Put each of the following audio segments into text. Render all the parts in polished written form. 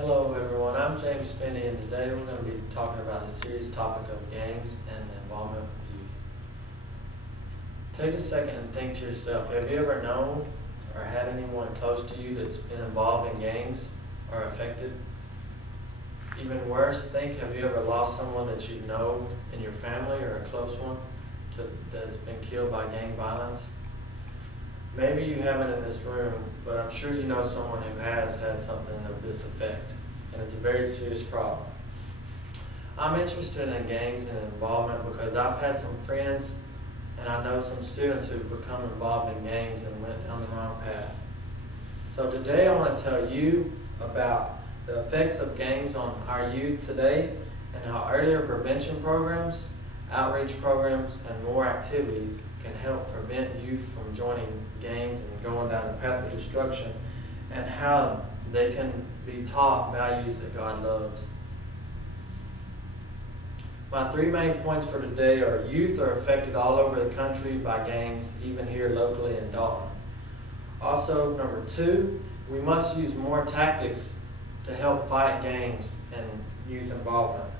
Hello everyone, I'm James Finney, and today we're going to be talking about the serious topic of gangs and the involvement of youth. Take a second and think to yourself, have you ever known or had anyone close to you that's been involved in gangs or affected? Even worse, have you ever lost someone that you know in your family or a close one that's been killed by gang violence? Maybe you haven't in this room, but I'm sure you know someone who has had something of this effect, and it's a very serious problem. I'm interested in gangs and involvement because I've had some friends and I know some students who've become involved in gangs and went down the wrong path. So today I want to tell you about the effects of gangs on our youth today and how earlier prevention programs, outreach programs, and more activities can help prevent youth from joining gangs and going down the path of destruction, and how they can be taught values that God loves. My three main points for today are: youth are affected all over the country by gangs, even here locally in Dalton. Also, number two, we must use more tactics to help fight gangs and youth involvement.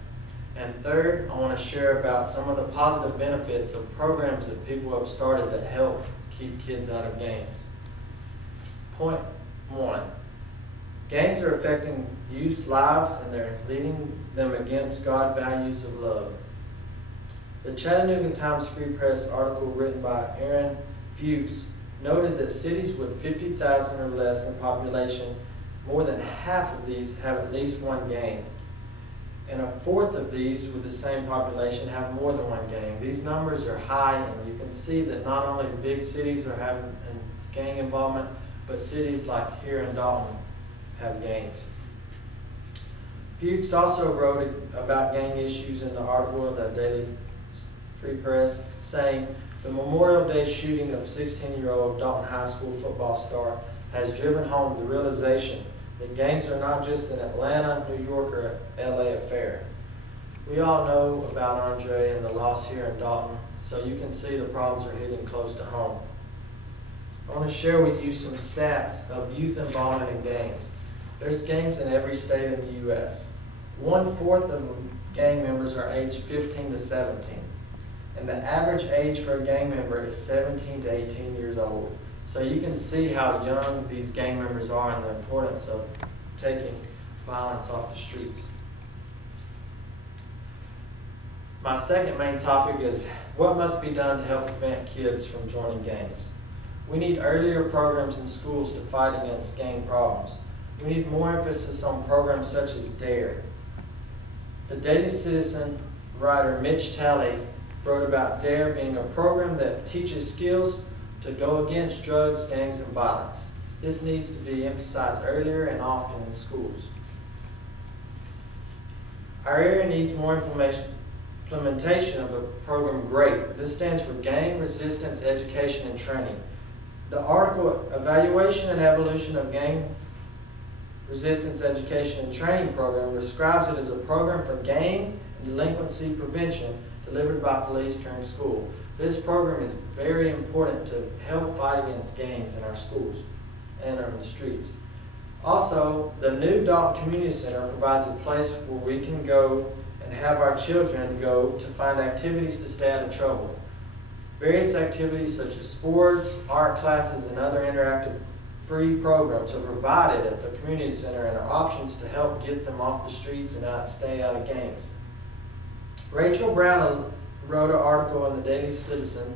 And third, I want to share about some of the positive benefits of programs that people have started that help keep kids out of gangs. Point one, gangs are affecting youth's lives and they're leading them against God values of love. The Chattanooga Times Free Press article written by Aaron Fuchs noted that cities with 50,000 or less in population, more than half of these have at least one gang. And a fourth of these with the same population have more than one gang. These numbers are high, and you can see that not only big cities are having gang involvement, but cities like here in Dalton have gangs. Fuchs also wrote about gang issues in the article in the Daily Free Press, saying the Memorial Day shooting of 16-year-old Dalton High School football star has driven home the realization that gangs are not just an Atlanta, New York, or LA affair. We all know about Andre and the loss here in Dalton, so you can see the problems are hitting close to home. I want to share with you some stats of youth involvement in gangs. There's gangs in every state in the U.S. 1/4 of gang members are aged 15 to 17, and the average age for a gang member is 17 to 18 years old. So you can see how young these gang members are and the importance of taking violence off the streets. My second main topic is what must be done to help prevent kids from joining gangs. We need earlier programs in schools to fight against gang problems. We need more emphasis on programs such as DARE. The Daily Citizen writer Mitch Talley wrote about DARE being a program that teaches skills to go against drugs, gangs, and violence. This needs to be emphasized earlier and often in schools. Our area needs more implementation of a program GREAT. This stands for Gang Resistance Education and Training. The article, Evaluation and Evolution of Gang Resistance Education and Training Program, describes it as a program for gang and delinquency prevention delivered by police during school. This program is very important to help fight against gangs in our schools and on the streets. Also, the new Dalton Community Center provides a place where we can go and have our children go to find activities to stay out of trouble. Various activities such as sports, art classes, and other interactive free programs are provided at the community center and are options to help get them off the streets and stay out of gangs. Rachel Brown wrote an article in the Daily Citizen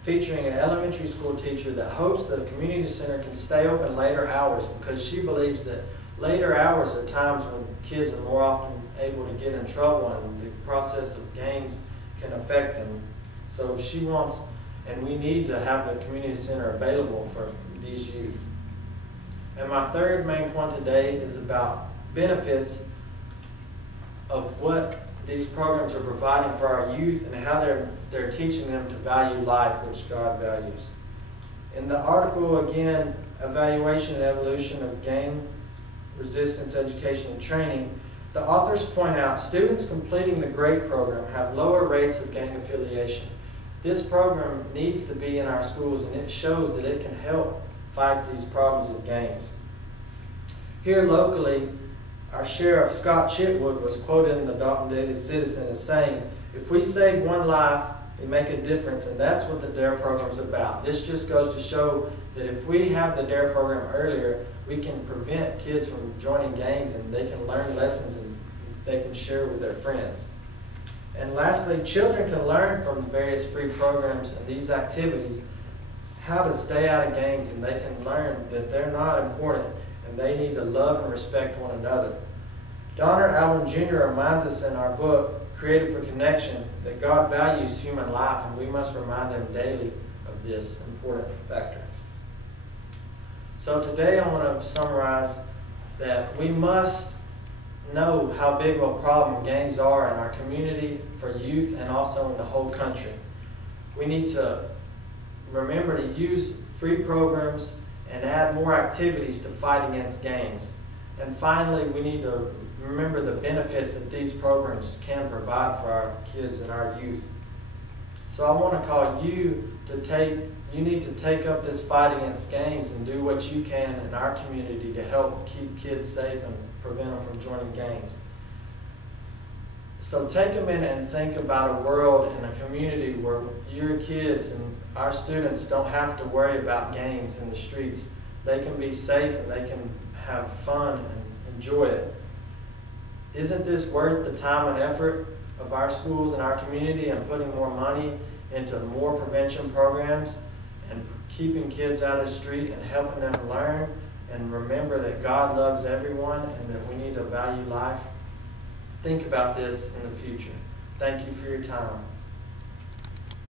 featuring an elementary school teacher that hopes that a community center can stay open later hours because she believes that later hours are times when kids are more often able to get in trouble and the process of gangs can affect them. So she wants, and we need to have the community center available for these youth. And my third main point today is about benefits of what these programs are providing for our youth and how they're teaching them to value life, which God values. In the article, again, Evaluation and Evolution of Gang Resistance Education and Training, the authors point out students completing the GREAT program have lower rates of gang affiliation. This program needs to be in our schools, and it shows that it can help fight these problems of gangs. Here locally, our Sheriff Scott Chitwood was quoted in the Dalton Daily Citizen as saying, "If we save one life, we make a difference," and that's what the DARE program is about. This just goes to show that if we have the DARE program earlier, we can prevent kids from joining gangs, and they can learn lessons and they can share with their friends. And lastly, children can learn from the various free programs and these activities how to stay out of gangs, and they can learn that they're not important and they need to love and respect one another. Donner Allen Jr. reminds us in our book, Created for Connection, that God values human life, and we must remind them daily of this important factor. So today I want to summarize that we must know how big of a problem gangs are in our community, for youth, and also in the whole country. We need to remember to use free programs and add more activities to fight against gangs. And finally, we need to remember the benefits that these programs can provide for our kids and our youth. So I want to call you to you need to take up this fight against gangs and do what you can in our community to help keep kids safe and prevent them from joining gangs. So take a minute and think about a world and a community where your kids and our students don't have to worry about gangs in the streets. They can be safe and they can have fun and enjoy it. Isn't this worth the time and effort of our schools and our community, and putting more money into more prevention programs and keeping kids out of the street and helping them learn and remember that God loves everyone and that we need to value life? Think about this in the future. Thank you for your time.